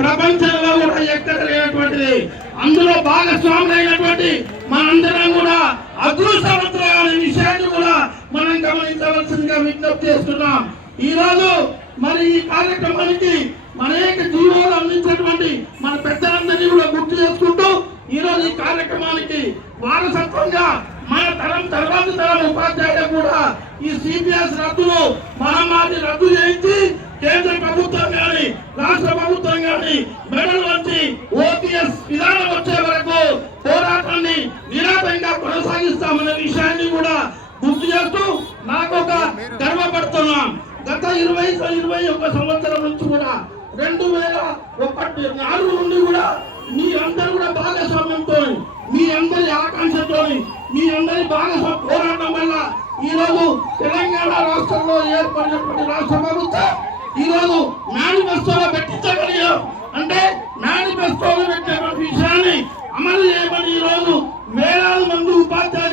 ప్రపంచంలో కూడా ఎక్కడ లేనటువంటిది. అందులో భాగస్వాములైనటువంటి మనందరం కూడా అదృష్టవంతులైన విషయాన్ని కూడా మనం గమనించవలసిందిగా విజ్ఞప్తి చేస్తున్నాం. ఈ రోజు మరి ఈ కార్యక్రమానికి అనేక జీవోలు అందించినటువంటి మన పెద్దలందరినీ కూడా గుర్తు చేసుకుంటూ ఈ రోజు ఈ కార్యక్రమానికి వారసత్వంగా మన తరం తర్వాత తరం ఉపాధ్యాయులు కూడా ఈ సిపిఎస్ రద్దును మహమ్మారి రద్దు చేయించి కేంద్ర ప్రభుత్వం కానీ రాష్ట్ర ప్రభుత్వం కానీ మెడల్ వచ్చి ఓపీఎస్ విధానం వచ్చే వరకు పోరాటాన్ని నిరాటంగా కొనసాగిస్తామనే విషయాన్ని కూడా గుర్తు చేస్తూ నాకు ఒక గర్వపడుతున్నాం. గత 21 సంవత్సరం నుంచి కూడా 2004 నుండి కూడా మీ అందరూ కూడా భాగస్వామ్యంతో, మీ అందరి ఆకాంక్షతో, మీ అందరి భాగస్వామ్య పోరాటం వల్ల ఈ రోజు తెలంగాణ రాష్ట్రంలో ఏర్పడినటువంటి రాష్ట్ర ప్రభుత్వం ఈ రోజు మేనిఫెస్టోలో పెట్టించగలిగాం. అంటే మేనిఫెస్టోలో పెట్టినటువంటి విషయాన్ని అమలు చేయమని ఈ రోజు వేలాది మంది ఉపాధ్యాయులు